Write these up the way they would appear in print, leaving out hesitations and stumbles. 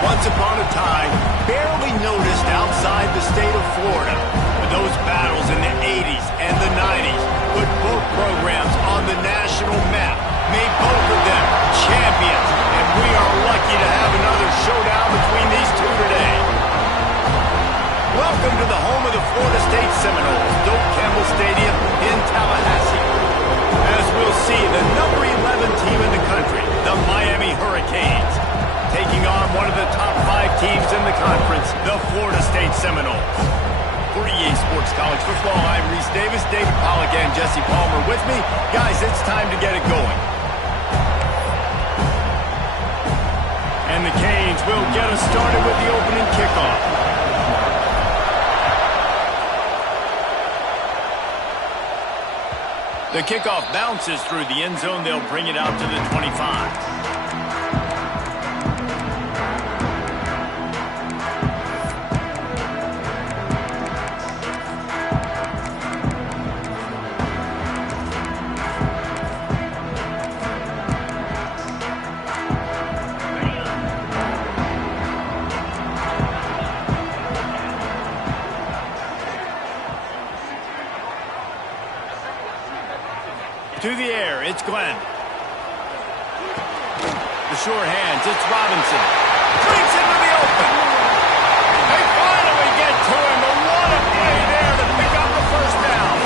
Once upon a time, barely noticed outside the state of Florida. But those battles in the 80s and the 90s put both programs on the national map, made both of them champions, and we are lucky to have another showdown between these two today. Welcome to the home of the Florida State Seminoles, Doak Campbell Stadium in Tallahassee. As we'll see, the number 11 team in the country, the Miami Hurricanes, taking on one of the top 5 teams in the conference, the Florida State Seminoles. For EA Sports College Football, I'm Reese Davis, David Pollack, and Jesse Palmer with me. Guys, it's time to get it going. And the Canes will get us started with the opening kickoff. The kickoff bounces through the end zone. They'll bring it out to the 25. To the air, it's Glenn. The sure hands, it's Robinson. Brings into the open. They finally get to him, but what a play there to pick up the first down.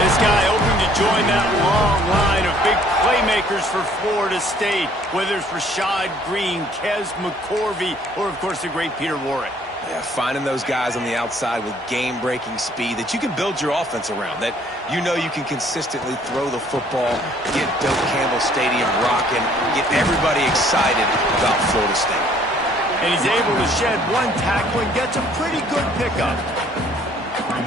This guy hoping to join that long line of big playmakers for Florida State, whether it's Rashad Green, Kez McCorvey, or of course the great Peter Warrick. Yeah, finding those guys on the outside with game-breaking speed that you can build your offense around, that you know you can consistently throw the football, get Doak Campbell Stadium rocking, get everybody excited about Florida State. And he's able to shed one tackle and gets a pretty good pickup.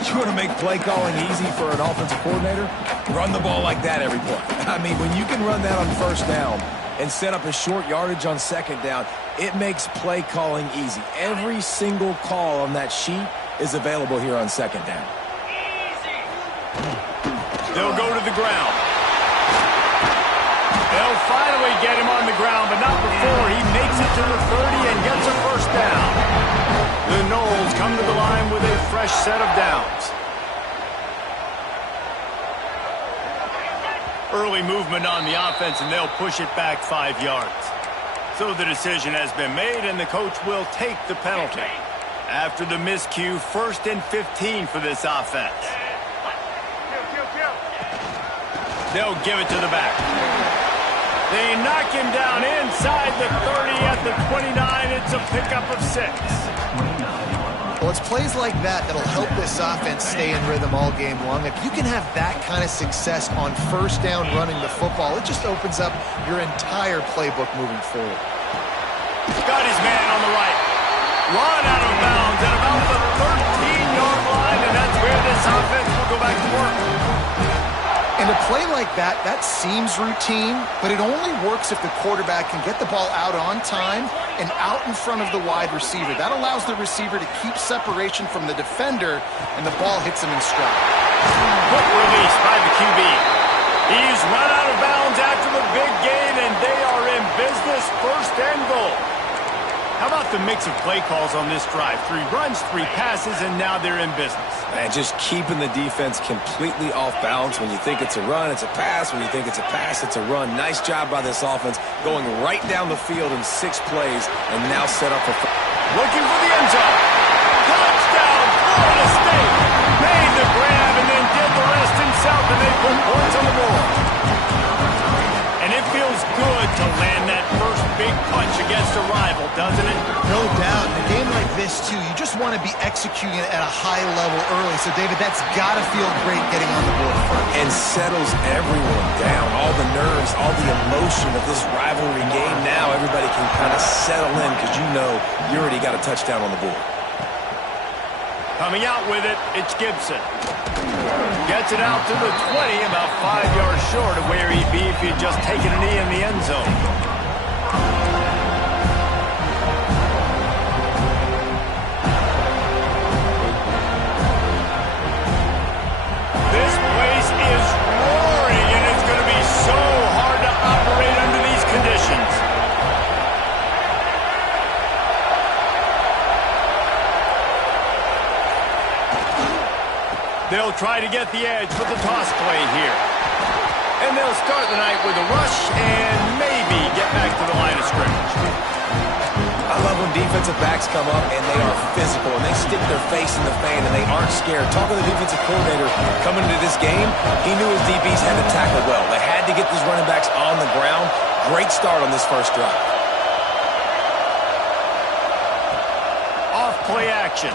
You want to make play calling easy for an offensive coordinator? Run the ball like that every play. I mean, when you can run that on first down and set up a short yardage on second down, it makes play calling easy. Every single call on that sheet is available here on second down. They'll go to the ground. They'll finally get him on the ground, but not before he makes it to the 30 and gets a first down. The Noles come to the line with a fresh set of downs. Early movement on the offense, and they'll push it back 5 yards. So the decision has been made, and the coach will take the penalty. After the miscue, 1st and 15 for this offense. They'll give it to the back. They knock him down inside the 30 at the 29. It's a pickup of 6. Well, it's plays like that that'll help this offense stay in rhythm all game long. If you can have that kind of success on first down running the football, it just opens up your entire playbook moving forward. Got his man on the right. Run out of bounds at about the 13-yard line, and that's where this offense will go back to work. And a play like that, that seems routine, but it only works if the quarterback can get the ball out on time and out in front of the wide receiver. That allows the receiver to keep separation from the defender, and the ball hits him in stride. Quick release by the QB. He's run out of bounds after the big gain, and they are in business, 1st and goal. How about the mix of play calls on this drive? 3 runs, 3 passes, and now they're in business. Man, just keeping the defense completely off balance. When you think it's a run, it's a pass. When you think it's a pass, it's a run. Nice job by this offense, going right down the field in 6 plays, and now set up for... Looking for the end zone. Touchdown, Florida State. Made the grab and then did the rest himself, and they put points on the board. And it feels good to land that first big punch against a rival, doesn't it? No doubt. In a game like this, too, you just want to be executing it at a high level early. So, David, that's got to feel great getting on the board first. And settles everyone down. All the nerves, all the emotion of this rivalry game. Now everybody can kind of settle in because you know you already got a touchdown on the board. Coming out with it, it's Gibson. Gets it out to the 20, about 5 yards short of where he'd be if he'd just taken a knee in the end zone. This place is roaring, and it's going to be so hard to operate under these conditions. They'll try to get the edge with the toss play here. And they'll start the night with a rush and maybe get back to the line of scrimmage. I love when defensive backs come up and they are physical and they stick their face in the fan and they aren't scared. Talking to the defensive coordinator coming into this game, he knew his DBs had to tackle well. They had to get these running backs on the ground. Great start on this first drive. Off play action.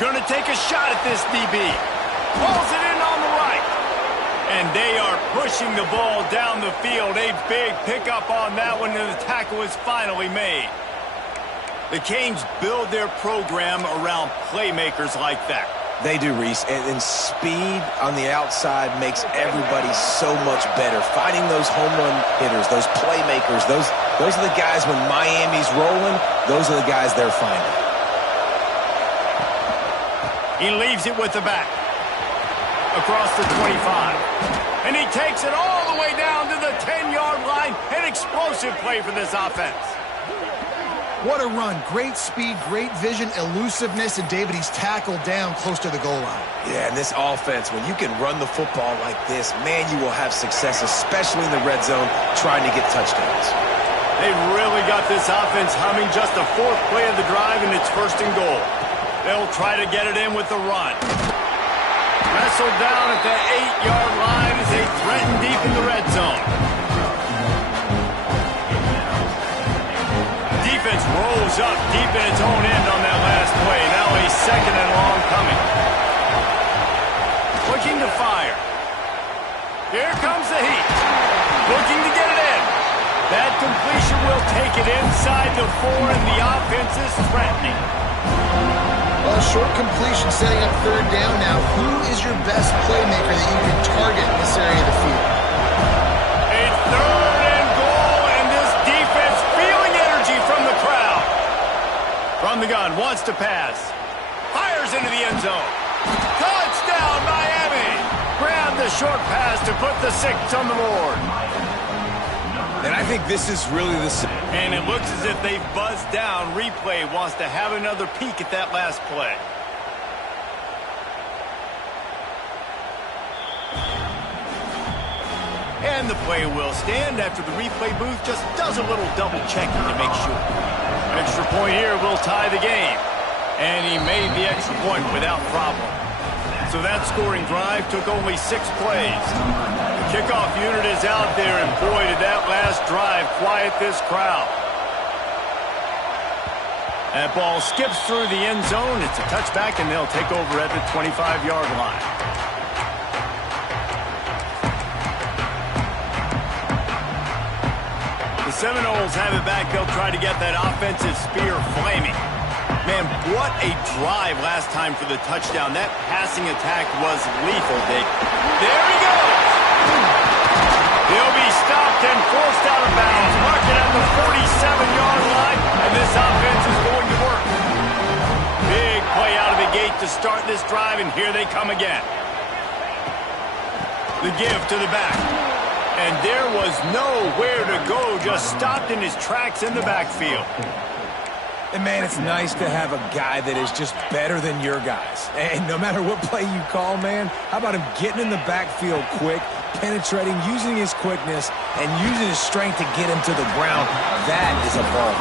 Gonna take a shot at this DB. Pulls it in on the right. And they are pushing the ball down the field. A big pickup on that one, and the tackle is finally made. The Canes build their program around playmakers like that. They do, Reese, and speed on the outside makes everybody so much better. Finding those home run hitters, those playmakers, those are the guys when Miami's rolling, those are the guys they're finding. He leaves it with the back. Across the 25. And he takes it all the way down to the 10-yard line. An explosive play for this offense. What a run. Great speed, great vision, elusiveness, and David, he's tackled down close to the goal line. Yeah, and this offense, when you can run the football like this, man, you will have success, especially in the red zone, trying to get touchdowns. They've really got this offense humming. Just the fourth play of the drive, and it's first and goal. They'll try to get it in with the run. Wrestled down at the 8-yard line as they threaten deep in the red zone. Defense rolls up deep in its own end on that last play. Now a second and long coming. Looking to fire. Here comes the heat. Looking to get it in. That completion will take it inside the 4, and the offense is threatening. Well, short completion setting up third down now. Who is your best playmaker that you can target in this area of the field? A third and goal, and this defense feeling energy from the crowd. From the gun, wants to pass. Fires into the end zone. Touchdown, Miami! Grab the short pass to put the 6 on the board. And I think this is really the... And it looks as if they've buzzed down. Replay wants to have another peek at that last play. And the play will stand after the replay booth just does a little double checking to make sure. Extra point here will tie the game. And he made the extra point without problem. So that scoring drive took only 6 plays. The kickoff unit is out there, and boy, did that last drive quiet this crowd. That ball skips through the end zone. It's a touchback, and they'll take over at the 25-yard line. The Seminoles have it back. They'll try to get that offensive spear flaming. Man, what a drive last time for the touchdown. That passing attack was lethal, Dick. There he goes! He'll be stopped and forced out of bounds. Mark it at the 47-yard line, and this offense is going to work. Big play out of the gate to start this drive, and here they come again. The give to the back. And there was nowhere to go, just stopped in his tracks in the backfield. And, man, it's nice to have a guy that is just better than your guys. And no matter what play you call, man, how about him getting in the backfield quick, penetrating, using his quickness, and using his strength to get him to the ground. That is a ball.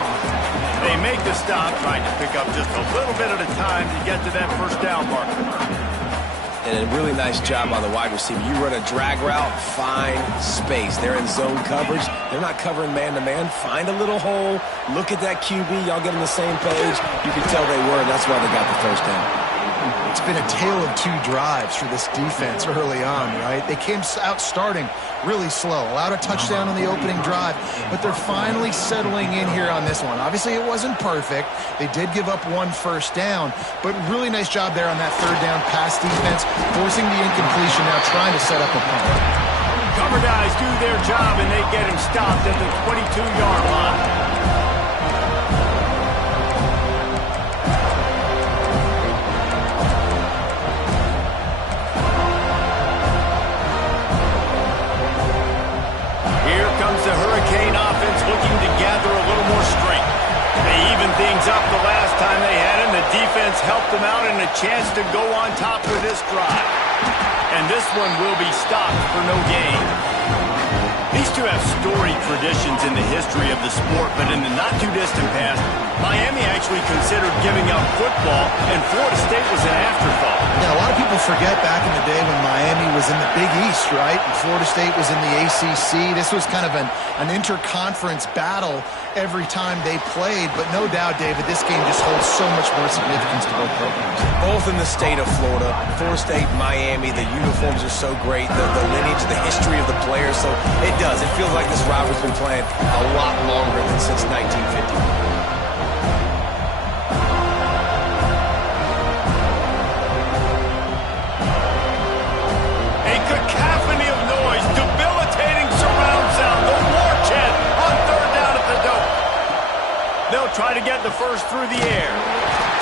They make the stop, trying to pick up just a little bit at a time to get to that first down marker. And a really nice job by the wide receiver. You run a drag route, find space. They're in zone coverage. They're not covering man-to-man. Find a little hole. Look at that QB. Y'all get on the same page. You can tell they were, and that's why they got the first down. It's been a tale of 2 drives for this defense early on, right? They came out starting really slow, allowed a touchdown on the opening drive, but they're finally settling in here on this one. Obviously, it wasn't perfect. They did give up 1 first down, but really nice job there on that third down pass defense, forcing the incompletion, now trying to set up a punt. Cover guys do their job, and they get him stopped at the 22-yard line. The Hurricane offense looking to gather a little more strength. They evened things up the last time they had him. The defense helped them out and a chance to go on top for this drive. And this one will be stopped for no gain. These two have storied traditions in the history of the sport, but in the not-too-distant past, Miami actually considered giving up football, and Florida State was an afterthought. Yeah, a lot of people forget back in the day when Miami was in the Big East, right? And Florida State was in the ACC. This was kind of an interconference battle every time they played, but no doubt, David, this game just holds so much more significance to both programs. Both in the state of Florida, Florida State, Miami, the uniforms are so great, the lineage, the history of the players, so it does. It feels like this rivalry's been playing a lot longer than since 1950. They'll try to get the first through the air.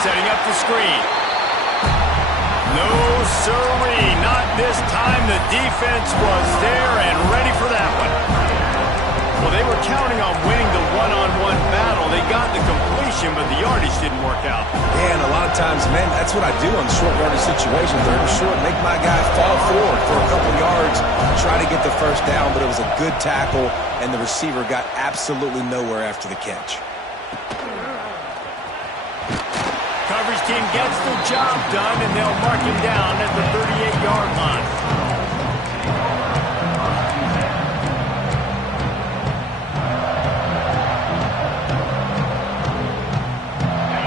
Setting up the screen. No siree, not this time. The defense was there and ready for that one. Well, they were counting on winning the one-on-one battle. They got the completion, but the yardage didn't work out. Yeah, and a lot of times, man, that's what I do on short yardage situations. Third and short, make my guy fall forward for a couple yards, try to get the first down, but it was a good tackle, and the receiver got absolutely nowhere after the catch. Coverage team gets the job done, and they'll mark him down at the 38-yard line.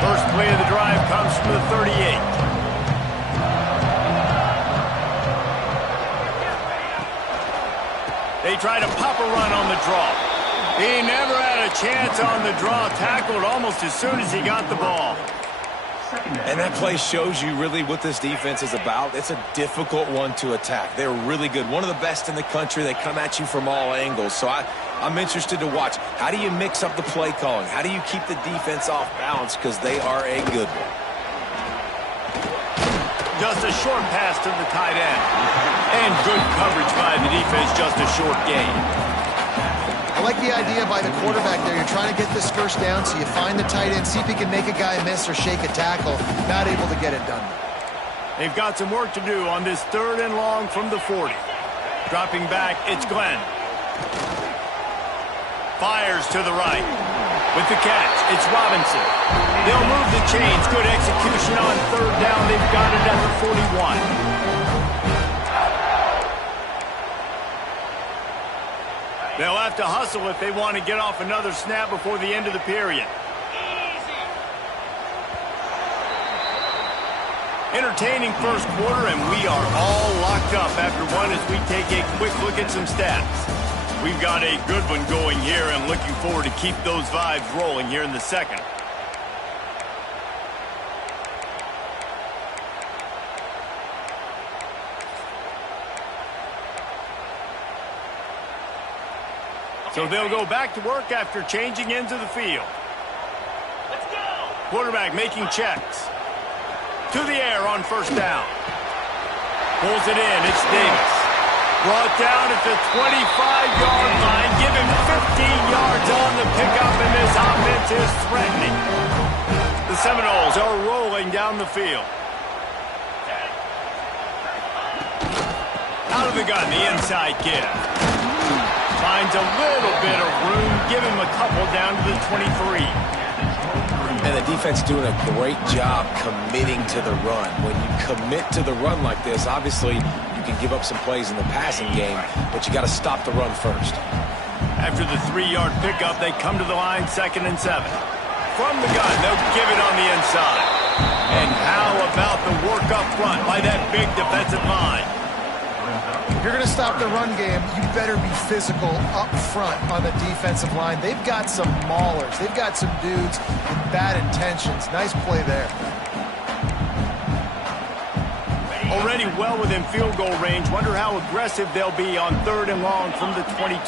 First play of the drive comes from the 38. They try to pop a run on the draw. He never had a chance on the draw, tackled almost as soon as he got the ball. And that play shows you really what this defense is about. It's a difficult one to attack. They're really good. One of the best in the country. They come at you from all angles. So I'm interested to watch. How do you mix up the play calling? How do you keep the defense off balance? Because they are a good one. Just a short pass to the tight end. And good coverage by the defense, just a short gain. I like the idea by the quarterback there. You're trying to get this first down, so you find the tight end, see if he can make a guy miss or shake a tackle. Not able to get it done. They've got some work to do on this 3rd and long from the 40. Dropping back, it's Glenn. Fires to the right. With the catch, it's Robinson. They'll move the chains. Good execution on 3rd down. They've got it at the 41. They'll have to hustle if they want to get off another snap before the end of the period. Entertaining first quarter, and we are all locked up after one as we take a quick look at some stats. We've got a good one going here and looking forward to keep those vibes rolling here in the second. So they'll go back to work after changing into the field. Let's go. Quarterback making checks. To the air on 1st down. Pulls it in. It's Davis. Brought down at the 25-yard line. Give him 15 yards on the pickup, and this offense is threatening. The Seminoles are rolling down the field. Out of the gun, the inside give. Finds a little bit of room. Give him a couple down to the 23. And the defense doing a great job committing to the run. When you commit to the run like this, obviously you can give up some plays in the passing game, but you got to stop the run first. After the 3-yard pickup, they come to the line, 2nd and 7. From the gun, they'll give it on the inside. And how about the work up front by that big defensive line? If you're going to stop the run game, you better be physical up front on the defensive line. They've got some maulers. They've got some dudes with bad intentions. Nice play there. Already well within field goal range. Wonder how aggressive they'll be on 3rd and long from the 22.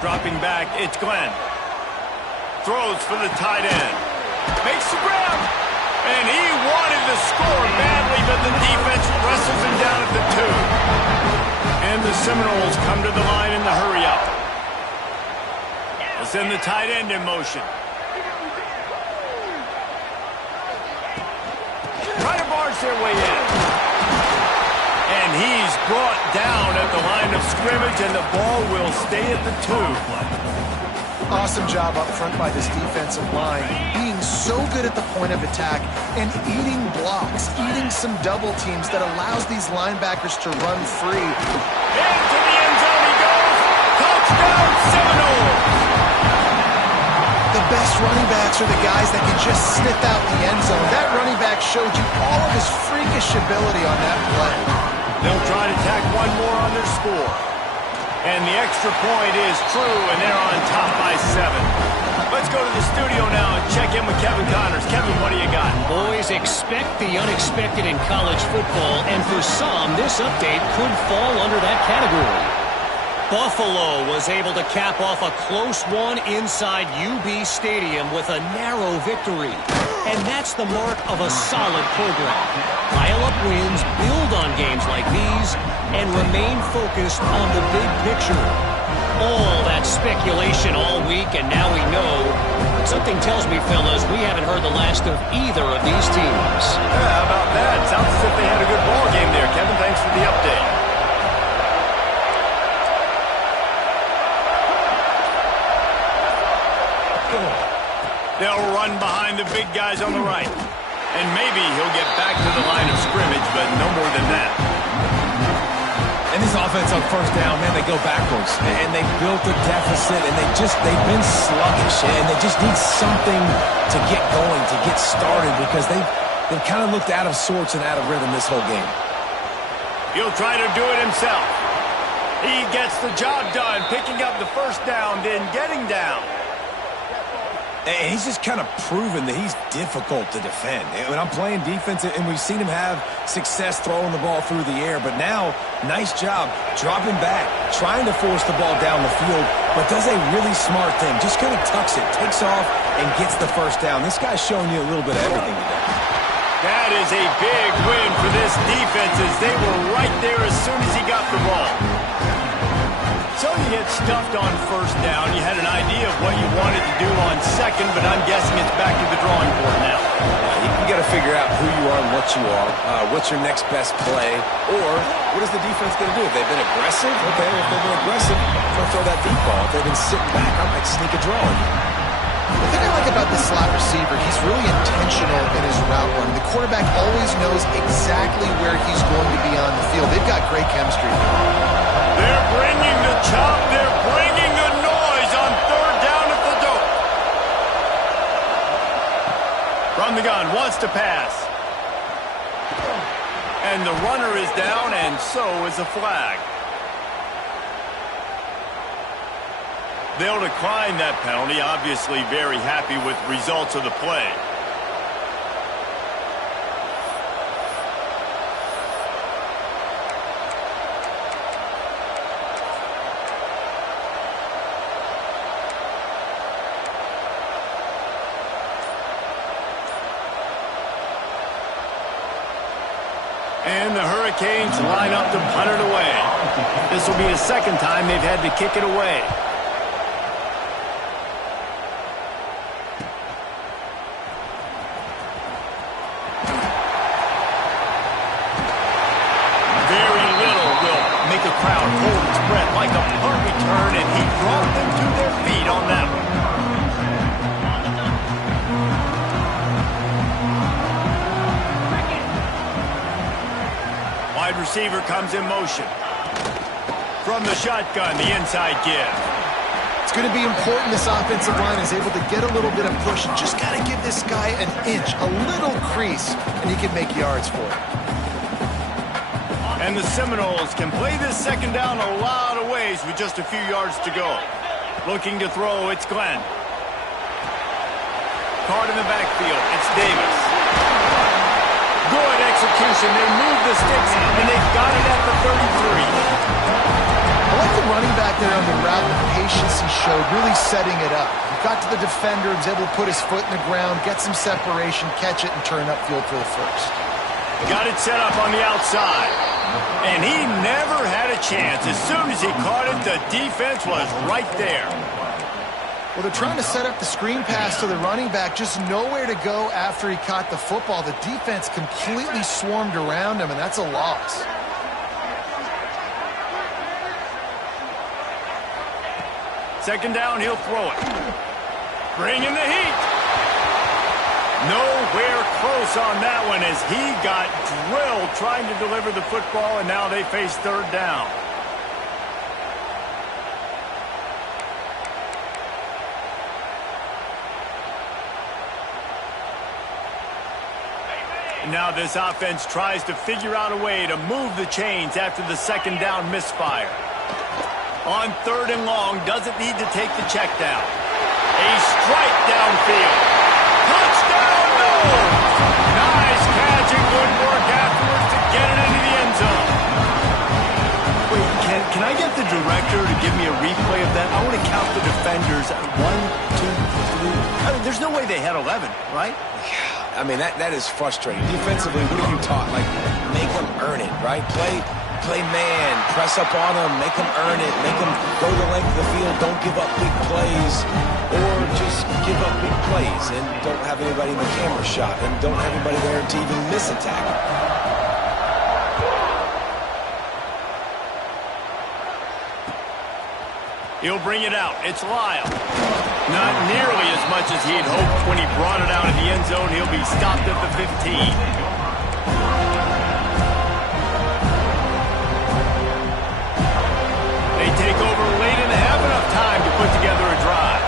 Dropping back, it's Glenn. Throws for the tight end. Makes the grab. And he wanted to score badly, but the defense wrestles him down at the 2. And the Seminoles come to the line in the hurry-up. They'll send the tight end in motion. force their way in. And he's brought down at the line of scrimmage, and the ball will stay at the 2. Awesome job up front by this defensive line, being so good at the point of attack and eating blocks, eating some double teams that allows these linebackers to run free. Into the end zone he goes. Touchdown Seminoles! The best running backs are the guys that can just sniff out the end zone. That running back showed you all of his freakish ability on that play. They'll try to tack one more on their score. And the extra point is true, and they're on top by 7. Let's go to the studio now and check in with Kevin Connors. Kevin, what do you got? Boys, expect the unexpected in college football, and for some, this update could fall under that category. Buffalo was able to cap off a close one inside UB Stadium with a narrow victory. And that's the mark of a solid program. Pile up wins, build on games like these, and remain focused on the big picture. All that speculation all week, and now we know. But something tells me, fellas, we haven't heard the last of either of these teams. Yeah, how about that? Sounds as if they had a good ball game there. Kevin, thanks for the update. They'll run behind the big guys on the right. And maybe he'll get back to the line of scrimmage, but no more than that. And this offense on first down, man, they go backwards. And they built a deficit, and they've been sluggish. And they just need something to get going, to get started, because they've kind of looked out of sorts and out of rhythm this whole game. He'll try to do it himself. He gets the job done, picking up the first down, then getting down. And he's just kind of proven that he's difficult to defend. When I'm playing defense, and we've seen him have success throwing the ball through the air, but now, nice job dropping back, trying to force the ball down the field, but does a really smart thing. Just kind of tucks it, takes off, and gets the first down. This guy's showing you a little bit of everything today. That is a big win for this defense, as they were right there as soon as he got the ball. So you get stuffed on first down. You had an idea of what you wanted to do on second, but I'm guessing it's back to the drawing board now. You got to figure out who you are and what you are. What's your next best play? Or what is the defense going to do? If they've been aggressive, okay, if they've been aggressive, I'm going to throw that deep ball. If they've been sitting back, I might sneak a draw. The thing I like about this slot receiver, he's really intentional in his route running. The quarterback always knows exactly where he's going to be on the field. They've got great chemistry. They're bringing the chop. They're bringing the noise on third down at the dope. From the gun, wants to pass. And the runner is down, and so is the flag. They'll decline that penalty, obviously very happy with results of the play. And the Hurricanes line up to punt it away. This will be the second time they've had to kick it away. Very little will make a crowd hold its breath like a punt return, and he brought them to their feet on that one. Wide receiver comes in motion. From the shotgun, the inside give. It's going to be important this offensive line is able to get a little bit of push. Just got to give this guy an inch, a little crease, and he can make yards for it. And the Seminoles can play this second down a lot of ways with just a few yards to go. Looking to throw, it's Glenn. Card in the backfield, it's Davis. Good execution. They move the sticks, and they've got it at the 33. I like the running back there on the route, the patience he showed, really setting it up. He got to the defender, was able to put his foot in the ground, get some separation, catch it, and turn upfield for the first. Got it set up on the outside. And he never had a chance. As soon as he caught it, the defense was right there. Well, they're trying to set up the screen pass to the running back, just nowhere to go after he caught the football. The defense completely swarmed around him, and that's a loss. Second down, he'll throw it. Bring in the heat. Nowhere close on that one as he got drilled trying to deliver the football, and now they face third down. Now this offense tries to figure out a way to move the chains after the second down misfire. On third and long, doesn't need to take the check down. A strike downfield. Touchdown, no! Nice catch and good work afterwards to get it into the end zone. Wait, can I get the director to give me a replay of that? I want to count the defenders. 1, 2, 3. I mean, there's no way they had 11, right? I mean, that is frustrating. Defensively, what are you taught? Like, make them earn it, right? Play man, press up on them, make them earn it, make them go the length of the field, don't give up big plays, or just give up big plays and don't have anybody in the camera shot and don't have anybody there to even miss a tackle. He'll bring it out. It's Lyle. Not nearly as much as he had hoped when he brought it out of the end zone. He'll be stopped at the 15. They take over late and have enough time to put together a drive.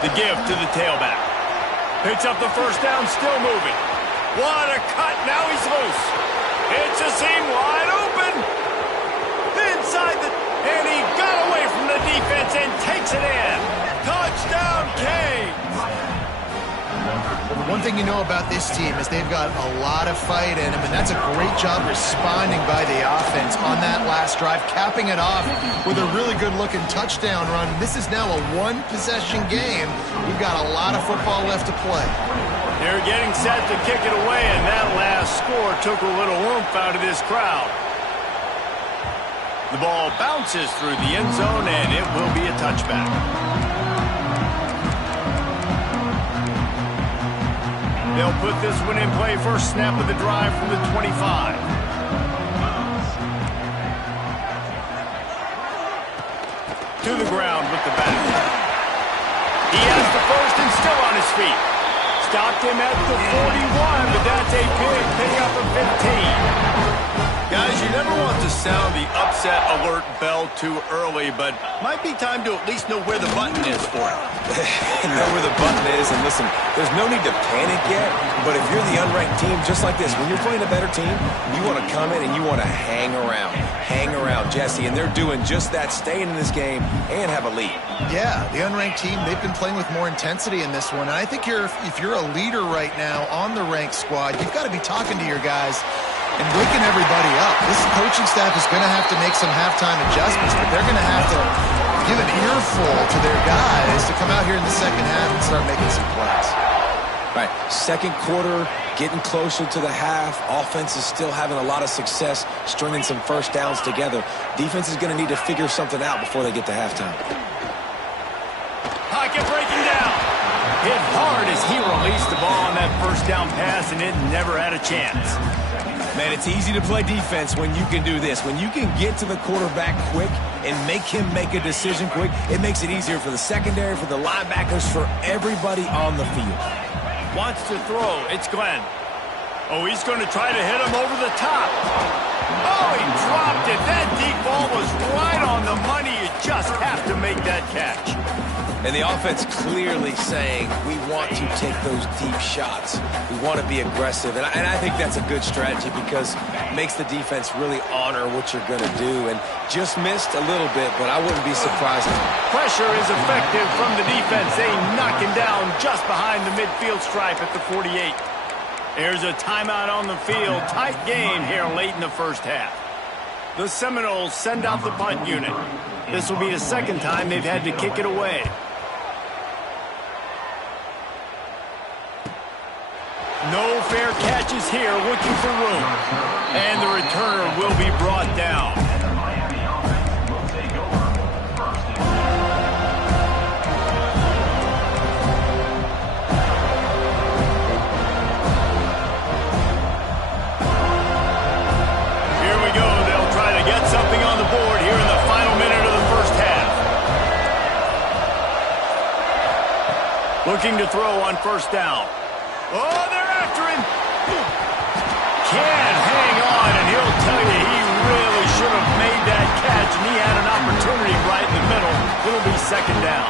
The give to the tailback. Picks up the first down, still moving. What a cut, now he's loose. It's a seam wide open. Inside and he got away from the defense and takes it in. Touchdown, Canes. Well, the one thing you know about this team is they've got a lot of fight in them, and that's a great job responding by the offense on that last drive, capping it off with a really good-looking touchdown run. This is now a one-possession game. We've got a lot of football left to play. They're getting set to kick it away, and that last score took a little oomph out of this crowd. The ball bounces through the end zone, and it will be a touchback. They'll put this one in play. First snap of the drive from the 25. To the ground with the back. He has the first and still on his feet. Stopped him at the 41, but that's a big pickup of 15. Guys, you never want to sound the upset alert bell too early, but might be time to at least know where the button is for it. Know where the button is, and listen, there's no need to panic yet, but if you're the unranked team, just like this, when you're playing a better team, you want to come in and you want to hang around, Jesse, and they're doing just that, staying in this game and have a lead. Yeah, the unranked team, they've been playing with more intensity in this one, and I think if you're a leader right now on the ranked squad, you've got to be talking to your guys and waking everybody up. This coaching staff is going to have to make some halftime adjustments, but they're going to have to give an earful to their guys to come out here in the second half and start making some plays. Right, second quarter, getting closer to the half. Offense is still having a lot of success stringing some first downs together. Defense is going to need to figure something out before they get to halftime. Pocket breaking down. Hit hard as he released the ball on that first down pass, and it never had a chance. Man, it's easy to play defense when you can do this. When you can get to the quarterback quick and make him make a decision quick, it makes it easier for the secondary, for the linebackers, for everybody on the field. Wants to throw. It's Glenn. Oh, he's going to try to hit him over the top. Oh, he dropped it. That deep ball was right on the money. You just have to make that catch. And the offense clearly saying, we want to take those deep shots. We want to be aggressive. And I think that's a good strategy because it makes the defense really honor what you're going to do. And just missed a little bit, but I wouldn't be surprised. Pressure is effective from the defense. They knock him down just behind the midfield stripe at the 48. There's a timeout on the field. Tight game here late in the first half. The Seminoles send out the punt unit. This will be the second time they've had to kick it away. No fair catches here, looking for room. And the returner will be brought down. Here we go. They'll try to get something on the board here in the final minute of the first half. Looking to throw on first down. Oh, they're after him. Can't hang on, and he'll tell you he really should have made that catch, and he had an opportunity right in the middle. It'll be second down.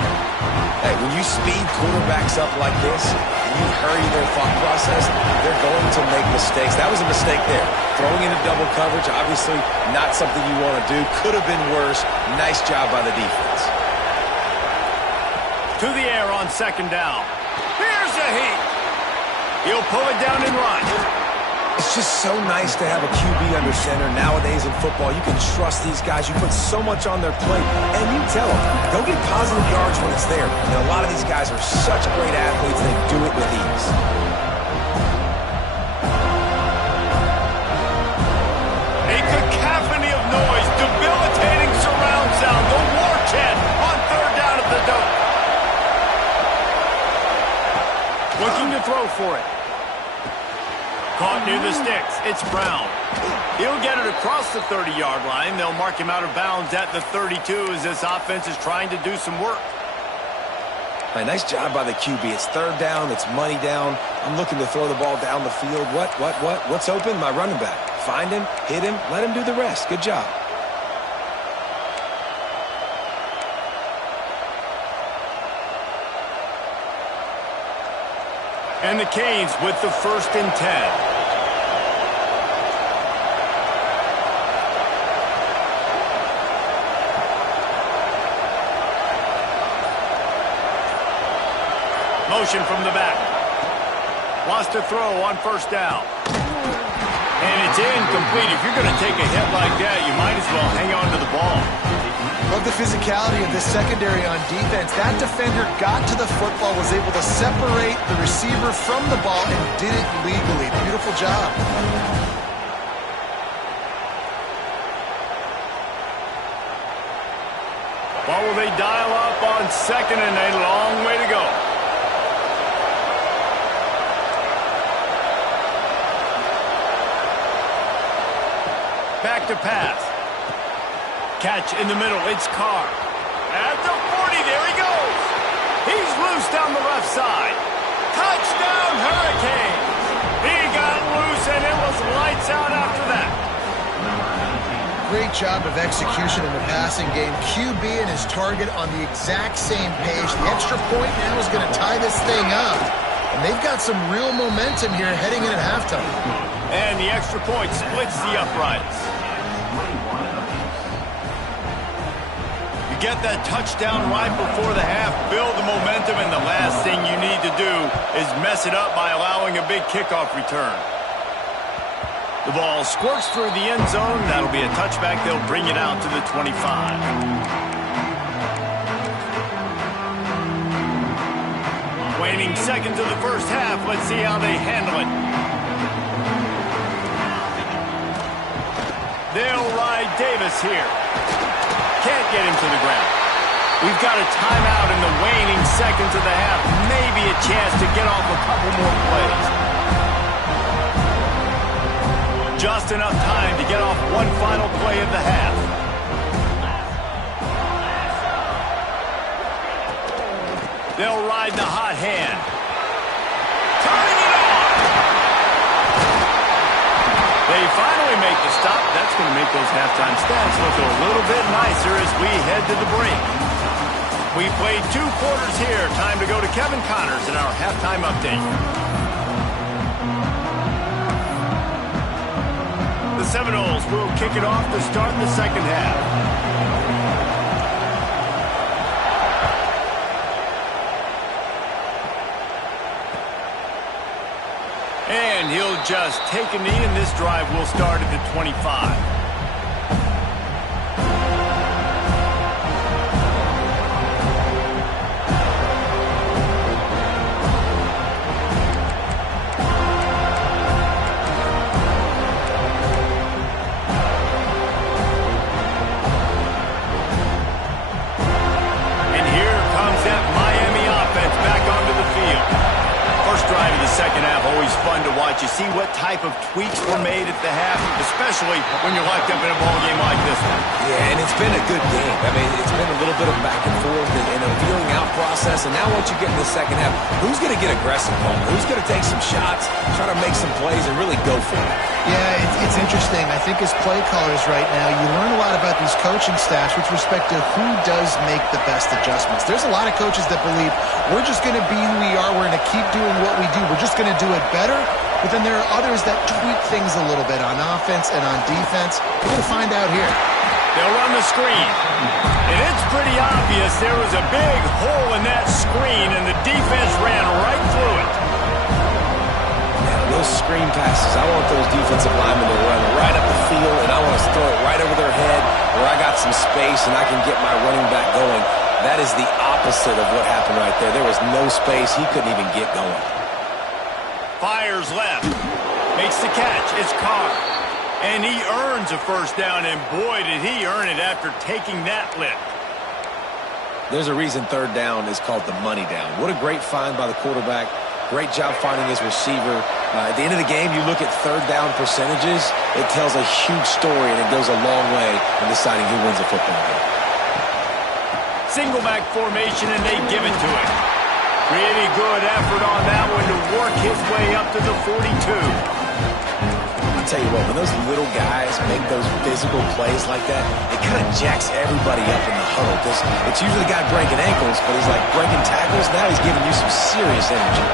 Hey, when you speed quarterbacks up like this, and you hurry their thought process, they're going to make mistakes. That was a mistake there. Throwing into double coverage, obviously not something you want to do. Could have been worse. Nice job by the defense. To the air on second down. Here's a heat. He'll pull it down and run. It's just so nice to have a QB under center nowadays in football. You can trust these guys. You put so much on their plate, and you tell them, go get positive yards when it's there. And a lot of these guys are such great athletes, they do it with ease. A cacophony of noise, debilitating surround sound, the war chant on third down at the dome. Looking to throw for it. Caught near the sticks. It's Brown. He'll get it across the 30-yard line. They'll mark him out of bounds at the 32 as this offense is trying to do some work. Hey, nice job by the QB. It's third down. It's money down. I'm looking to throw the ball down the field. What's open? My running back. Find him, hit him, let him do the rest. Good job. And the Canes with the 1st and 10. Motion from the back. Wants to throw on first down. And it's incomplete. If you're going to take a hit like that, you might as well hang on to the ball. Love the physicality of this secondary on defense. That defender got to the football, was able to separate the receiver from the ball, and did it legally. Beautiful job. What will they dial up on second and a long way to go? Back to pass. Catch in the middle. It's Carr. At the 40, there he goes. He's loose down the left side. Touchdown, Hurricanes. He got loose, and it was lights out after that. Great job of execution in the passing game. QB and his target on the exact same page. The extra point now is going to tie this thing up. And they've got some real momentum here heading in at halftime. And the extra point splits the uprights. You get that touchdown right before the half, build the momentum, and the last thing you need to do is mess it up by allowing a big kickoff return. The ball squirts through the end zone. That'll be a touchback. They'll bring it out to the 25. Waning seconds of the first half. Let's see how they handle it. They'll ride Davis here. Can't get him to the ground. We've got a timeout in the waning seconds of the half. Maybe a chance to get off a couple more plays. Just enough time to get off one final play of the half. They'll ride the hot hand. Turning it on! They finally make the stop. That's going to make those halftime stats look a little bit nicer as we head to the break. We played 2 quarters here. Time to go to Kevin Connors in our halftime update. The Seminoles will kick it off to start the second half. And he'll just take a knee, and this drive will start at the 25. drive of the second half, always fun to watch. You see what type of tweaks were made at the half, especially when you're locked up in a ball game like this one. Yeah, and it's been a good game. I mean, it's been a little bit of back and forth and a feeling out process. And now once you get in the second half, who's going to get aggressive, Paul? Who's going to take some shots, try to make some plays, and really go for it? Yeah, it's interesting. I think as play callers right now, you learn a lot about these coaching staffs with respect to who does make the best adjustments. There's a lot of coaches that believe we're just going to be who we are. We're going to keep doing what we do. We're just going to do it better. But then there are others that tweak things a little bit on offense and on defense. We're going to find out here. They'll run the screen. And it's pretty obvious there was a big hole in that screen, and the defense ran right through it. Those screen passes, I want those defensive linemen to run right up the field, and I want to throw it right over their head where I got some space and I can get my running back going. That is the opposite of what happened right there. There was no space. He couldn't even get going. Fires left. Makes the catch. It's Carr. And he earns a first down, and boy, did he earn it after taking that lift. There's a reason third down is called the money down. What a great find by the quarterback. Great job finding his receiver. At the end of the game, you look at third down percentages, it tells a huge story, and it goes a long way in deciding who wins a football game. Single back formation, and they give it to him. Really good effort on that one to work his way up to the 42. I'll tell you what, when those little guys make those physical plays like that, it kind of jacks everybody up in the huddle, because it's usually the guy breaking ankles, but he's like breaking tackles. Now he's giving you some serious energy.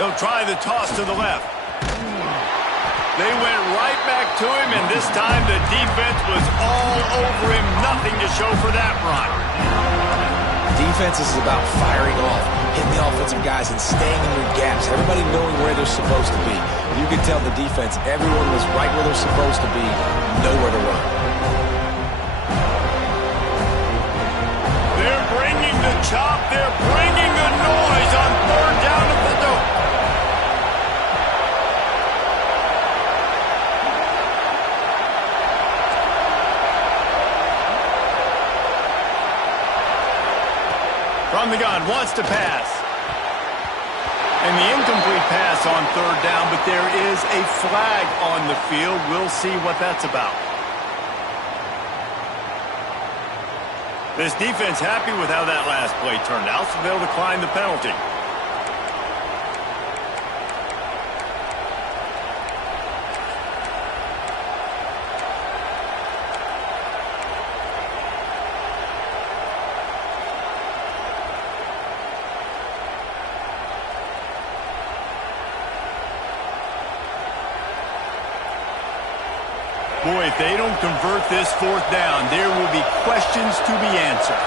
They'll try the toss to the left. They went right back to him, and this time the defense was all over him. Nothing to show for that run. Defense is about firing off, hitting the offensive guys, and staying in your gaps. Everybody knowing where they're supposed to be. You can tell the defense, everyone was right where they're supposed to be, nowhere to run. They're bringing the chop. They're bringing the noise on third down at the door. From the gun, wants to pass. And the incomplete pass on third down, but there is a flag on the field. We'll see what that's about. This defense happy with how that last play turned out, so they'll decline the penalty. Boy, if they don't convert this fourth down, there will be questions to be answered.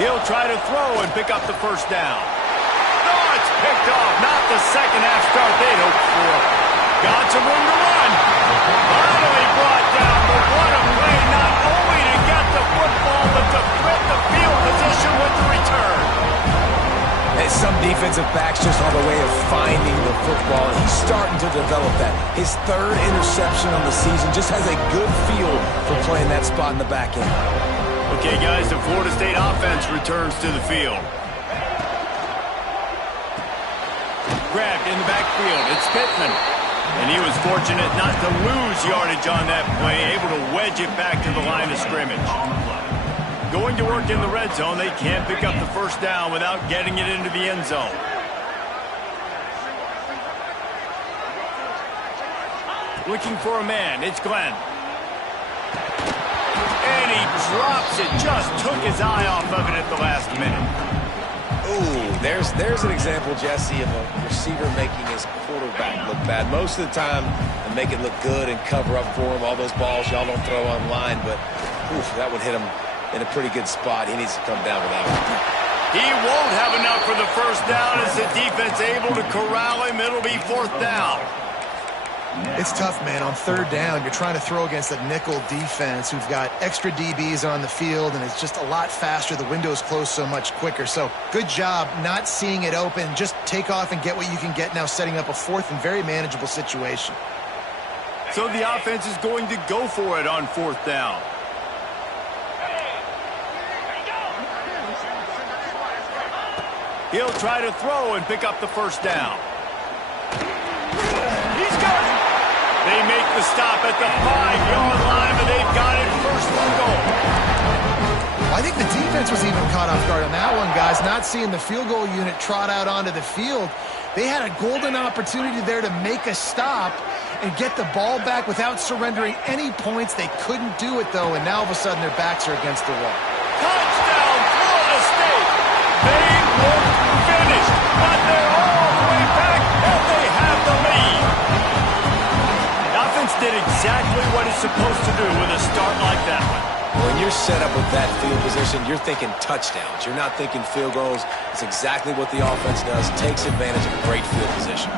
He'll try to throw and pick up the first down. No, it's picked off. Not the second half start they'd hoped for. Got some room to run. Finally brought down, but what a play, not only to get the football, but to flip the field position with the return. And some defensive backs just have a way of finding the football, and he's starting to develop that. His third interception on the season just has a good feel for playing that spot in the back end. Okay, guys, the Florida State offense returns to the field. Grabbed in the backfield. It's Pittman. And he was fortunate not to lose yardage on that play, able to wedge it back to the line of scrimmage. Going to work in the red zone, they can't pick up the first down without getting it into the end zone. Looking for a man, it's Glenn. And he drops it, just took his eye off of it at the last minute. Ooh, there's an example, Jesse, of a receiver making his quarterback look bad. Most of the time, they make it look good and cover up for him. All those balls y'all don't throw online, but oof, that would hit him in a pretty good spot. He needs to come down with that one. He won't have enough for the first down as the defense able to corral him. It'll be fourth down. It's tough, man. On third down, you're trying to throw against a nickel defense who've got extra DBs on the field, and it's just a lot faster. The window's closed so much quicker. So good job not seeing it open. Just take off and get what you can get now, setting up a fourth and very manageable situation. So the offense is going to go for it on fourth down. He'll try to throw and pick up the first down. He's got it. They make the stop at the 5-yard line, but they've got it first and goal. I think the defense was even caught off guard on that one, guys. Not seeing the field goal unit trot out onto the field. They had a golden opportunity there to make a stop and get the ball back without surrendering any points. They couldn't do it, though, and now all of a sudden their backs are against the wall. Touchdown, Florida State. They look finished, but they're all the way back, and they have the lead. The offense did exactly what it's supposed to do with a start like that one. When you're set up with that field position, you're thinking touchdowns. You're not thinking field goals. It's exactly what the offense does. Takes advantage of a great field position.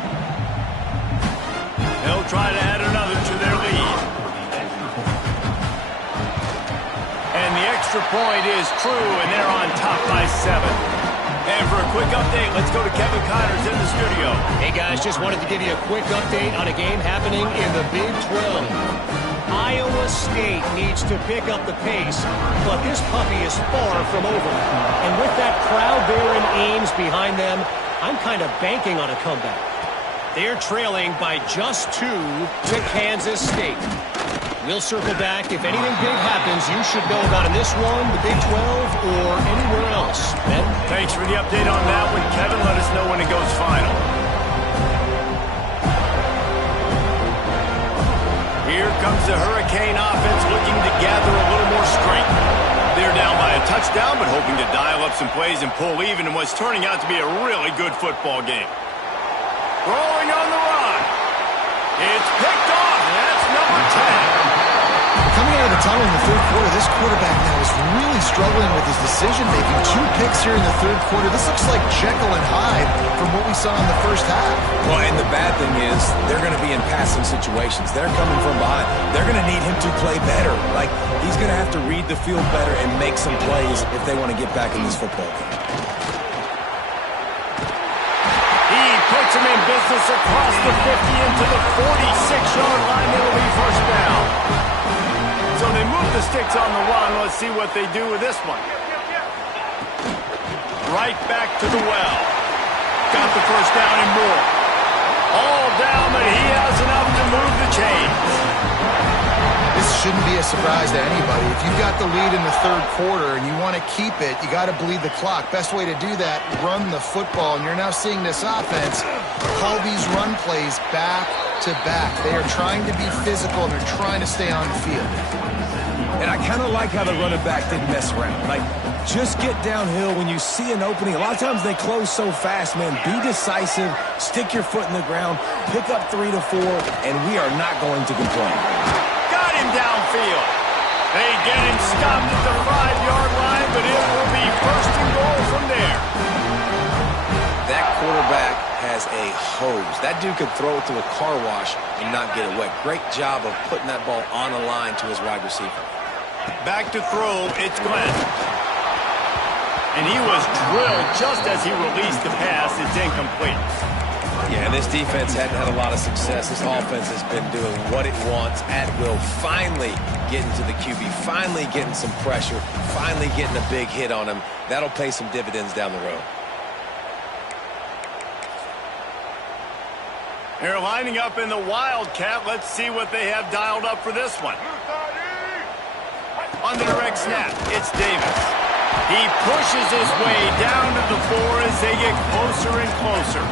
They'll try to add another to their lead. And the extra point is true, and they're on top by 7. And for a quick update, let's go to Kevin Connors in the studio. Hey, guys, just wanted to give you a quick update on a game happening in the Big 12. Iowa State needs to pick up the pace, but this puppy is far from over. And with that crowd there in Ames behind them, I'm kind of banking on a comeback. They're trailing by just 2 to Kansas State. We'll circle back. If anything big happens, you should know about in this one, the Big 12, or anywhere else. Ben? Thanks for the update on that one, Kevin. Let us know when it goes final. Here comes the Hurricane offense looking to gather a little more strength. They're down by a touchdown, but hoping to dial up some plays and pull even in what's turning out to be a really good football game. Throwing on the run. It's picked off. That's number 10. Coming out of the tunnel in the third quarter, this quarterback now is really struggling with his decision-making. 2 picks here in the third quarter. This looks like Jekyll and Hyde from what we saw in the first half. Well, and the bad thing is they're going to be in passing situations. They're coming from behind. They're going to need him to play better. Like, he's going to have to read the field better and make some plays if they want to get back in this football game. He puts him in business across the 50 into the 46-yard line. It'll be first down. So they move the sticks on the run. Let's see what they do with this one. Right back to the well. Got the first down and more. All down, but he has enough to move the chains. This shouldn't be a surprise to anybody. If you've got the lead in the third quarter and you want to keep it, you got to bleed the clock. Best way to do that, run the football. And you're now seeing this offense call these run plays back to back. They are trying to be physical, and they're trying to stay on the field. And I kind of like how the running back didn't mess around. Like, just get downhill when you see an opening. A lot of times they close so fast, man. Be decisive, stick your foot in the ground, pick up 3 to 4, and we are not going to complain. Got him downfield. They get him stopped at the 5-yard line, but it will be first and goal from there. That quarterback has a hose. That dude could throw it to a car wash and not get it wet. Great job of putting that ball on a line to his wide receiver. Back to throw, it's Glenn. And he was drilled just as he released the pass. It's incomplete. Yeah, and this defense hadn't had a lot of success. This offense has been doing what it wants at will. Finally getting to the QB. Finally getting some pressure. Finally getting a big hit on him. That'll pay some dividends down the road. They're lining up in the Wildcat. Let's see what they have dialed up for this one. On the direct snap, it's Davis. He pushes his way down to the 4 as they get closer and closer.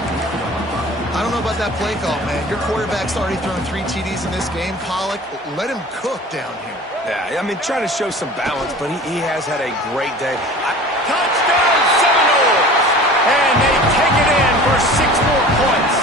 I don't know about that play call, man. Your quarterback's already thrown 3 TDs in this game. Pollock, let him cook down here. Yeah, I mean, try to show some balance, but he has had a great day. Touchdown, Seminoles! And they take it in for 6 more points.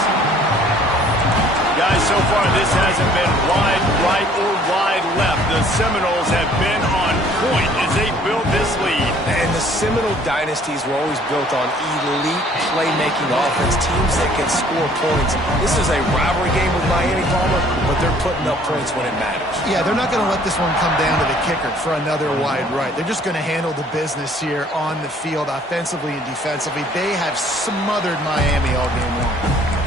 Guys, so far this hasn't been wide right or wide left. The Seminoles have been on point as they build this lead. And the Seminole dynasties were always built on elite playmaking offense, teams that can score points. This is a rivalry game with Miami, Palmer, but they're putting up points when it matters. Yeah, they're not going to let this one come down to the kicker for another wide right. They're just going to handle the business here on the field, offensively and defensively. They have smothered Miami all game long.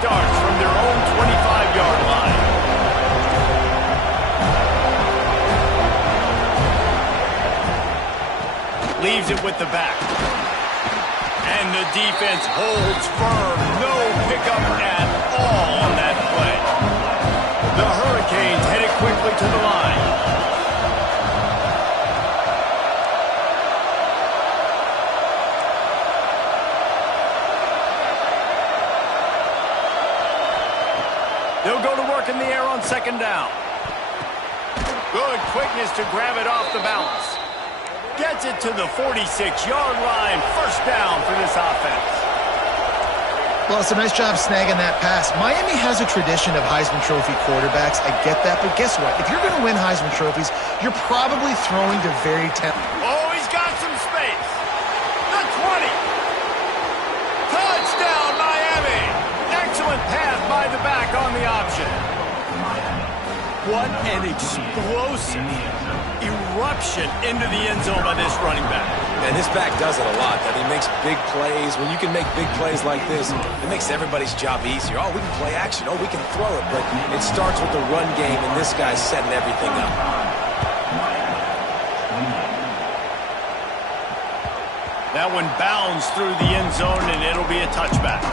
Starts from their own 25-yard line. Leaves it with the back. And the defense holds firm. No pickup at all on that play. The Hurricanes headed quickly to the line. They'll go to work in the air on second down. Good quickness to grab it off the bounce. Gets it to the 46-yard line. First down for this offense. Well, it's a nice job snagging that pass. Miami has a tradition of Heisman Trophy quarterbacks. I get that, but guess what? If you're going to win Heisman Trophies, you're probably throwing to very talented. Oh, he's got some space. The 20. Touchdown, Miami. Excellent pass by the back on the option. What an explosive eruption into the end zone by this running back. And this back does it a lot. That he makes big plays. When you can make big plays like this, it makes everybody's job easier. Oh, we can play action. Oh, we can throw it. But it starts with the run game, and this guy's setting everything up. That one bounds through the end zone, and it'll be a touchback.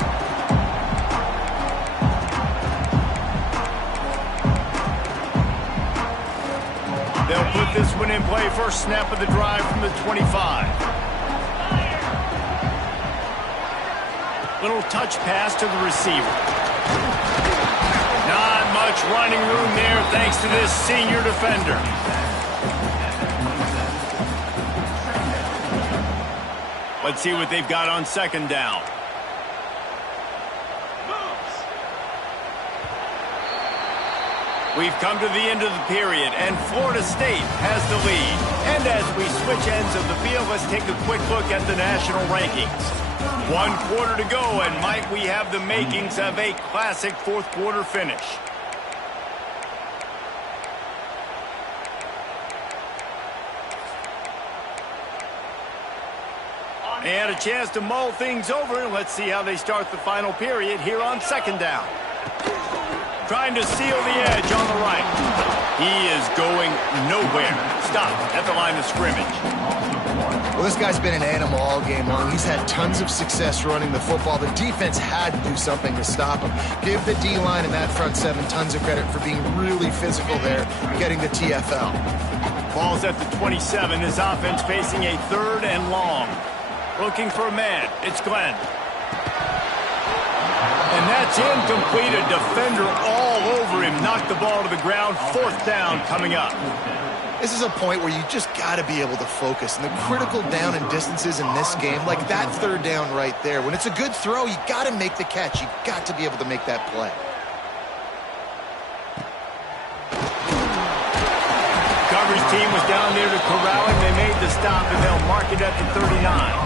They'll put this one in play. First snap of the drive from the 25. Little touch pass to the receiver. Not much running room there thanks to this senior defender. Let's see what they've got on second down. We've come to the end of the period, and Florida State has the lead. And as we switch ends of the field, let's take a quick look at the national rankings. 1 quarter to go, and might we have the makings of a classic fourth quarter finish. They had a chance to mull things over, and let's see how they start the final period here on second down. Trying to seal the edge on the right. He is going nowhere. Stop at the line of scrimmage. Well, this guy's been an animal all game long. He's had tons of success running the football. The defense had to do something to stop him. Give the D-line and that front seven tons of credit for being really physical there, getting the TFL. Ball's at the 27. This offense facing a third and long. Looking for a man. It's Glenn. And that's incomplete. A defender all over him. Knocked the ball to the ground. Fourth down coming up. This is a point where you just got to be able to focus. And the critical down and distances in this game, like that third down right there, when it's a good throw, you got to make the catch. You got to be able to make that play. Coverage team was down there to corral him. They made the stop, and they'll mark it at the 39.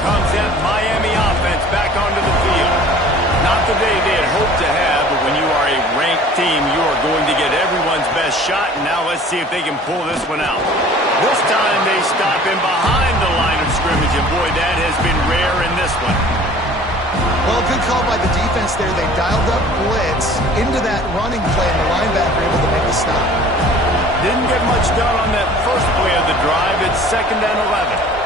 Comes that Miami offense back onto the field. Not the day they had hoped to have, but when you are a ranked team, you are going to get everyone's best shot, and now let's see if they can pull this one out. This time they stop him behind the line of scrimmage, and boy, that has been rare in this one. Well, good call by the defense there. They dialed up blitz into that running play, and the linebacker able to make the stop. Didn't get much done on that first play of the drive. It's 2nd and 11.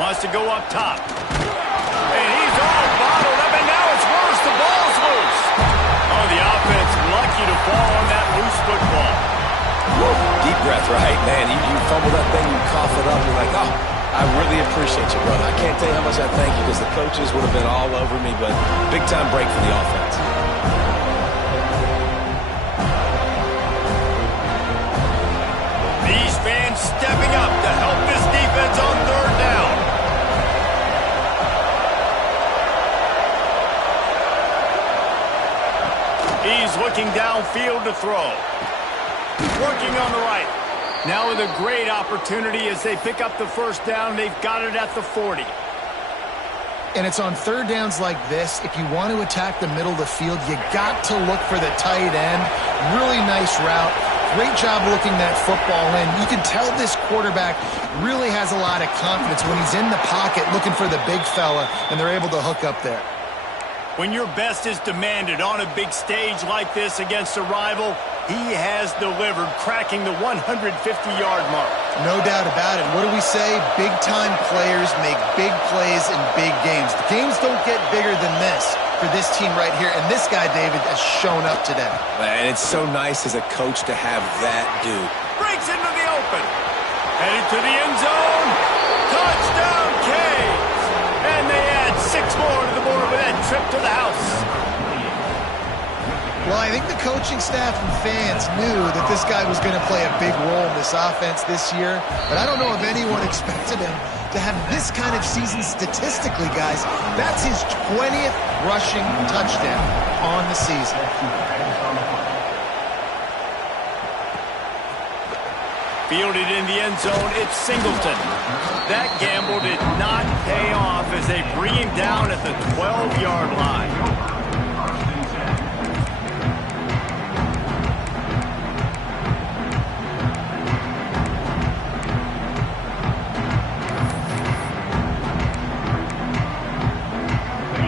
Wants to go up top. And he's all bottled up, and now it's worse. The ball's loose. Oh, the offense lucky to fall on that loose football. Woo. Deep breath, right? Man, you fumble that thing, you cough it up, you're like, oh, I really appreciate you, brother. I can't tell you how much I thank you because the coaches would have been all over me, but big-time break for the offense. He's looking downfield to throw. Working on the right. Now with a great opportunity as they pick up the first down. They've got it at the 40. And it's on third downs like this. If you want to attack the middle of the field, you got to look for the tight end. Really nice route. Great job looking that football in. You can tell this quarterback really has a lot of confidence when he's in the pocket looking for the big fella, and they're able to hook up there. When your best is demanded on a big stage like this against a rival, he has delivered, cracking the 150-yard mark. No doubt about it. What do we say? Big-time players make big plays in big games. The games don't get bigger than this for this team right here, and this guy, David, has shown up today. And it's so nice as a coach to have that dude. Breaks into the open. Headed to the end zone. Touchdown, Canes. And they add 6 more to the board with that trip to the house. Well, I think the coaching staff and fans knew that this guy was going to play a big role in this offense this year, but I don't know if anyone expected him to have this kind of season statistically, guys. That's his 20th rushing touchdown on the season. Fielded in the end zone, it's Singleton. That gamble did not pay off as they bring him down at the 12-yard line.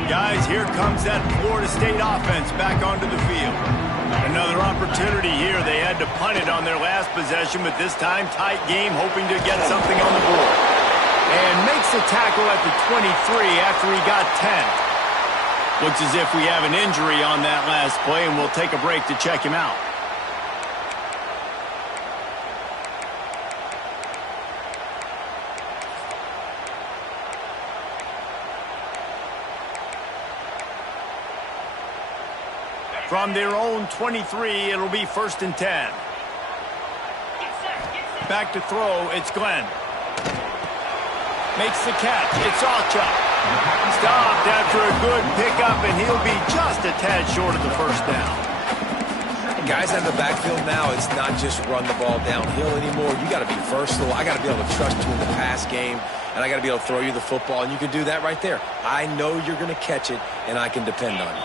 Guys, here comes that Florida State offense back onto the field. Another opportunity here. They had to punt it on their last possession, but this time tight game, hoping to get something on the board. And makes the tackle at the 23 after he got 10. Looks as if we have an injury on that last play, and we'll take a break to check him out. From their own 23, it'll be 1st and 10. Back to throw, it's Glenn. Makes the catch, it's Alchuk. Stopped after a good pickup, and he'll be just a tad short of the first down. Guys out of the backfield now, it's not just run the ball downhill anymore. You got to be versatile. I got to be able to trust you in the pass game, and I got to be able to throw you the football, and you can do that right there. I know you're going to catch it, and I can depend on you.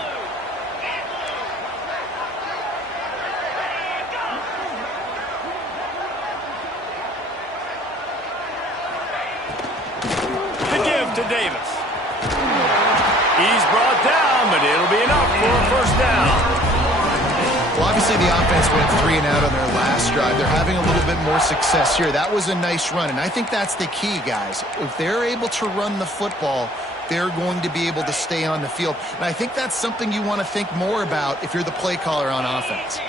To Davis. He's brought down, but it'll be enough for a first down. Well, obviously the offense went 3 and out on their last drive. They're having a little bit more success here. That was a nice run, and I think that's the key, guys. If they're able to run the football, they're going to be able to stay on the field. And I think that's something you want to think more about if you're the play caller on offense.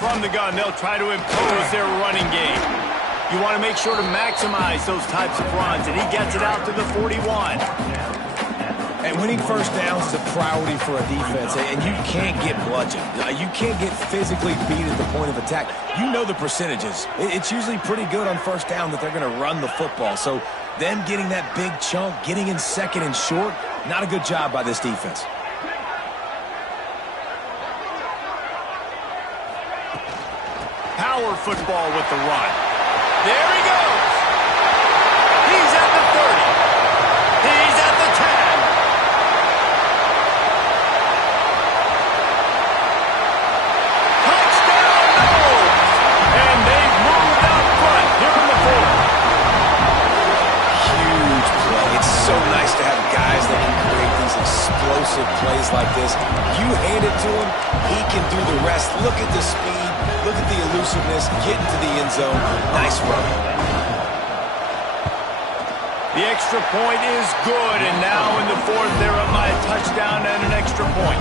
From the gun, they'll try to impose their running game. You want to make sure to maximize those types of runs, and he gets it out to the 41. And winning first downs is a priority for a defense, and you can't get bludgeoned. You can't get physically beat at the point of attack. You know the percentages. It's usually pretty good on first down that they're going to run the football. So them getting that big chunk, getting in second and short, not a good job by this defense. Power football with the run. There he goes. He's at the 30. He's at the 10. Touchdown, no! And they've moved out front here in the 4th. Huge play. It's so nice to have guys that can create these explosive plays like this. You hand it to him, he can do the rest. Look at the speed. Look at the elusiveness, get into the end zone. Nice run. The extra point is good, and now in the 4th, they're up by a touchdown and an extra point.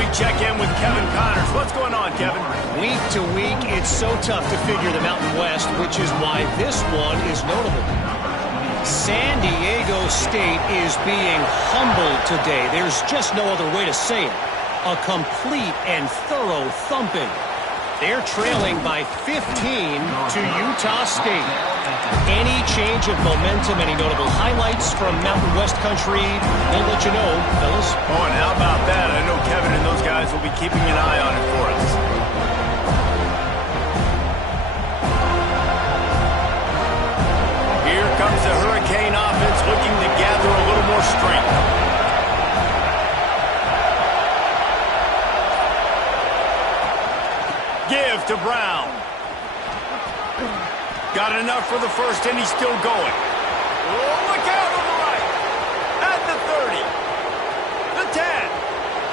We check in with Kevin Connors. What's going on, Kevin? Week to week, it's so tough to figure the Mountain West, which is why this one is notable. San Diego State is being humbled today. There's just no other way to say it. A complete and thorough thumping. They're trailing by 15 to Utah State. Any change of momentum, any notable highlights from Mountain West Country, we'll let you know, fellas. Oh, and how about that? I know Kevin and those guys will be keeping an eye on it for us. Here comes the Hurricane offense looking to gather a little more strength. Give to Brown. Got enough for the first, and he's still going. Oh, look out on the right. At the 30. The 10.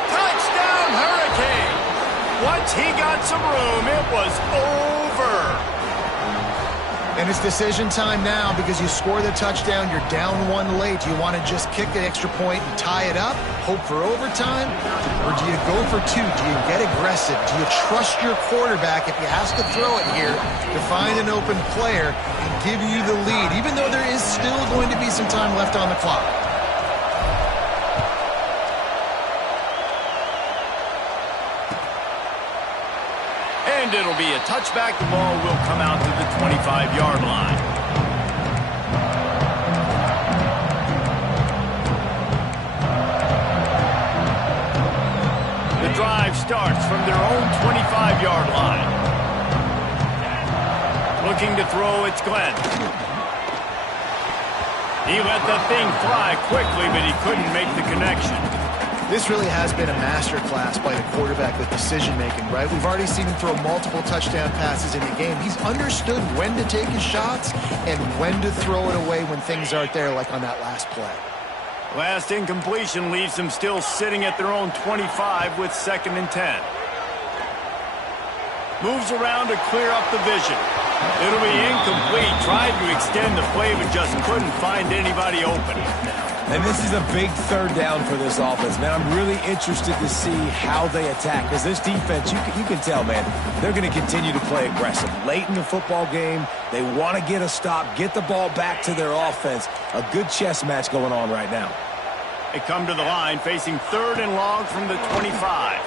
Touchdown, Hurricane. Once he got some room, it was over. And it's decision time now because you score the touchdown, you're down one late. Do you want to just kick the extra point and tie it up, hope for overtime? Or do you go for two? Do you get aggressive? Do you trust your quarterback if he has to throw it here to find an open player and give you the lead, even though there is still going to be some time left on the clock? And it'll be a touchback. The ball will come out to the 25-yard line. The drive starts from their own 25-yard line. Looking to throw, it's Glenn. He let that thing fly quickly, but he couldn't make the connection. This really has been a masterclass by the quarterback with decision-making, right? We've already seen him throw multiple touchdown passes in the game. He's understood when to take his shots and when to throw it away when things aren't there, like on that last play. Last incompletion leaves them still sitting at their own 25 with 2nd and 10. Moves around to clear up the vision. It'll be incomplete. Tried to extend the play, but just couldn't find anybody open. And this is a big 3rd down for this offense, man. I'm really interested to see how they attack, because this defense, you can tell, man, they're going to continue to play aggressive. Late in the football game, they want to get a stop, get the ball back to their offense. A good chess match going on right now. They come to the line facing 3rd and long from the 25.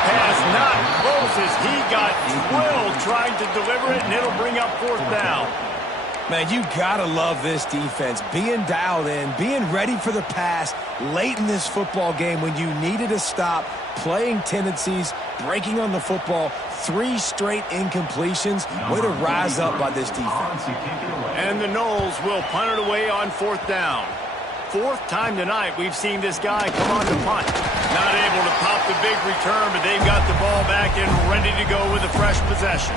Pass not close as he got drilled trying to deliver it, and it'll bring up 4th down. Man, you gotta love this defense. Being dialed in, being ready for the pass late in this football game when you needed a stop, playing tendencies, breaking on the football, 3 straight incompletions. Way to rise up by this defense. And the Noles will punt it away on 4th down. 4th time tonight we've seen this guy come on to punt. Not able to pop the big return, but they've got the ball back and ready to go with a fresh possession.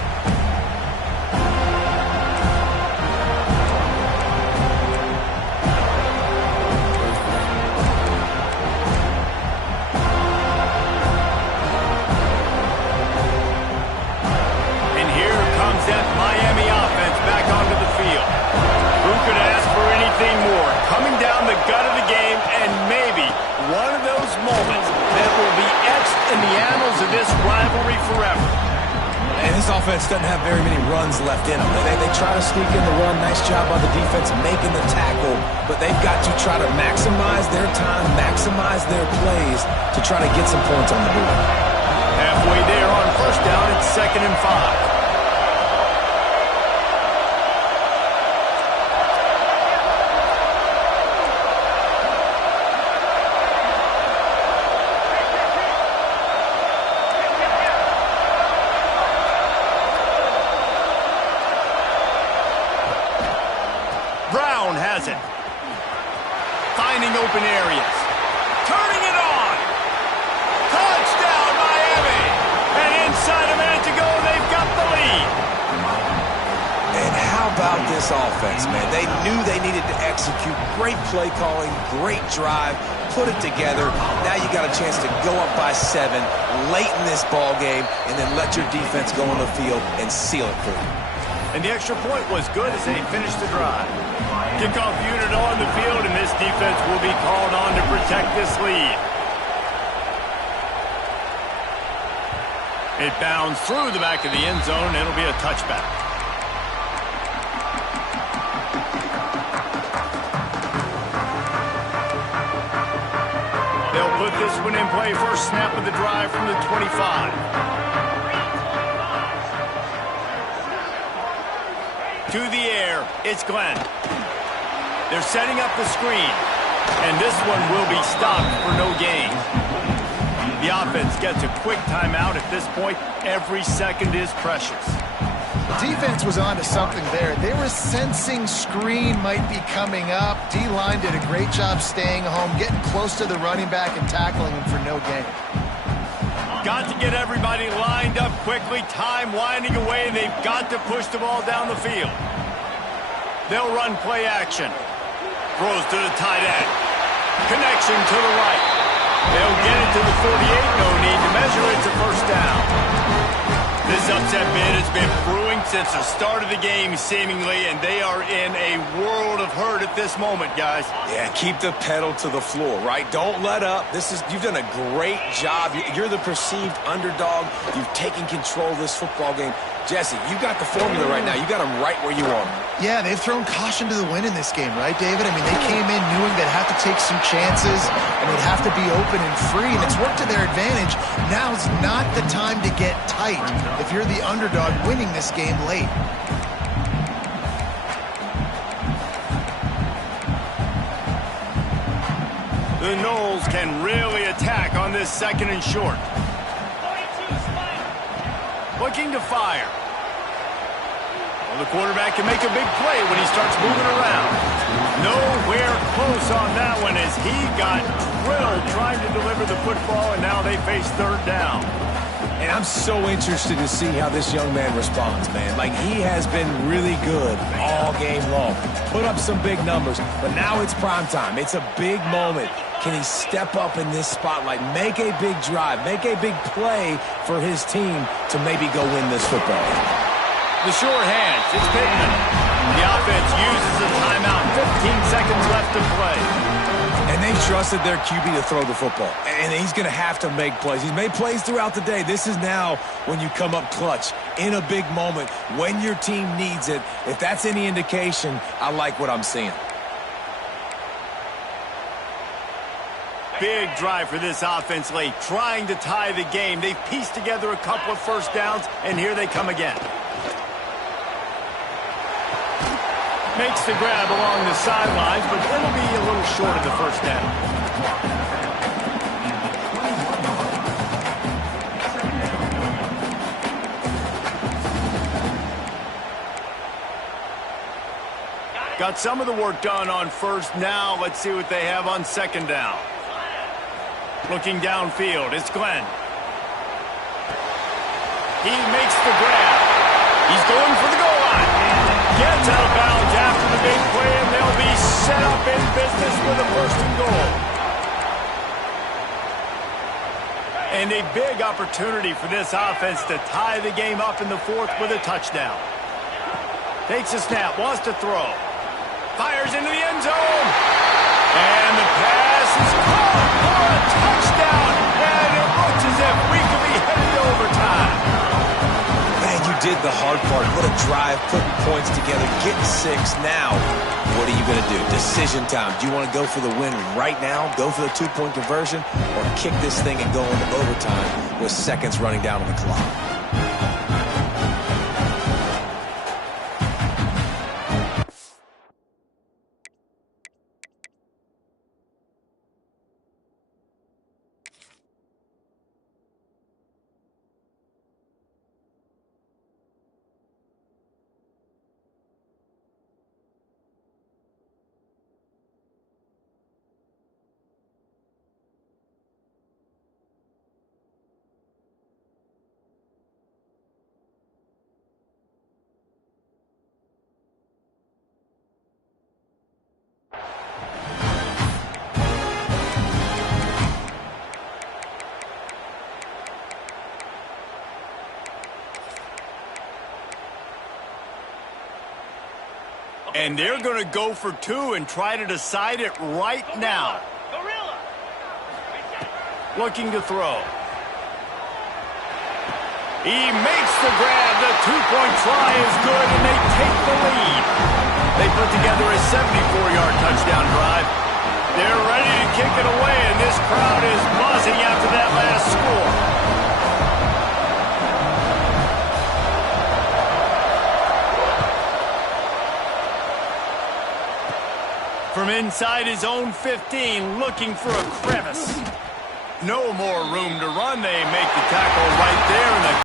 And here comes that Miami offense back onto the field. Who could ask for anything more? Coming down the gut of the game, and maybe one of those moments that will be etched in the annals of this rivalry forever. And this offense doesn't have very many runs left in them. They try to sneak in the run. Nice job by the defense making the tackle. But they've got to try to maximize their time, maximize their plays to try to get some points on the board. Halfway there on 1st down, it's 2nd and 5. Brown has it. Finding open areas. Turning it on. Touchdown, Miami. And inside a minute to go, they've got the lead. And how about this offense, man? They knew they needed to execute. Great play calling, great drive, put it together. Now you got a chance to go up by 7 late in this ball game and then let your defense go on the field and seal it for you. And the extra point was good as they finished the drive. Kickoff unit on the field, and this defense will be called on to protect this lead. It bounds through the back of the end zone. It'll be a touchback. They'll put this one in play. First snap of the drive from the 25. To the air, it's Glenn. They're setting up the screen, and this one will be stopped for no gain. The offense gets a quick timeout at this point. Every second is precious. Defense was on to something there. They were sensing screen might be coming up. D-line did a great job staying home, getting close to the running back and tackling him for no gain. Got to get everybody lined up quickly. Time winding away. They've got to push the ball down the field. They'll run play action. Throws to the tight end. Connection to the right. They'll get it to the 48. No need to measure. It's a first down. This upset bid has been brewing since the start of the game, seemingly, and they are in a world of hurt at this moment, guys. Yeah, keep the pedal to the floor, right? Don't let up. You've done a great job. You're the perceived underdog. You've taken control of this football game. Jesse, you got the formula right now. You got them right where you want them. Yeah, they've thrown caution to the wind in this game, right, David? I mean, they came in knowing they'd have to take some chances and they'd have to be open and free, and it's worked to their advantage. Now's not the time to get tight if you're the underdog winning this game late. The Noles can really attack on this second and short. Looking to fire. Well, the quarterback can make a big play when he starts moving around. Nowhere close on that one as he got drilled trying to deliver the football, and now they face third down. And I'm so interested to see how this young man responds, man. Like, he has been really good all game long. Put up some big numbers, but now it's prime time. It's a big moment. Can he step up in this spotlight, make a big drive, make a big play for his team to maybe go win this football? The short hands, it's Pittman. The offense uses a timeout, 15 seconds left to play. And they trusted their QB to throw the football. And he's going to have to make plays. He's made plays throughout the day. This is now when you come up clutch in a big moment when your team needs it. If that's any indication, I like what I'm seeing. Big drive for this offense late, trying to tie the game. They've pieced together a couple of first downs, and here they come again. Makes the grab along the sidelines, but it'll be a little short of the first down. Got some of the work done on first. Now let's see what they have on second down. Looking downfield, it's Glenn. He makes the grab. He's going for the goal line. Gets out of bounds after the big play, and they'll be set up in business with a first and goal. And a big opportunity for this offense to tie the game up in the fourth with a touchdown. Takes a snap, wants to throw. Fires into the end zone. And the pass is caught for a touchdown. And it looks as if we could be headed to overtime. Man, you did the hard part. What a drive, putting points together, getting six. Now, what are you going to do? Decision time. Do you want to go for the win right now, go for the two-point conversion, or kick this thing and go into overtime with seconds running down on the clock? And they're going to go for two and try to decide it right now. Looking to throw. He makes the grab. The two-point try is good, and they take the lead. They put together a 74-yard touchdown drive. They're ready to kick it away, and this crowd is buzzing after that last score. From inside his own 15, looking for a crevice. No more room to run. They make the tackle right there, and the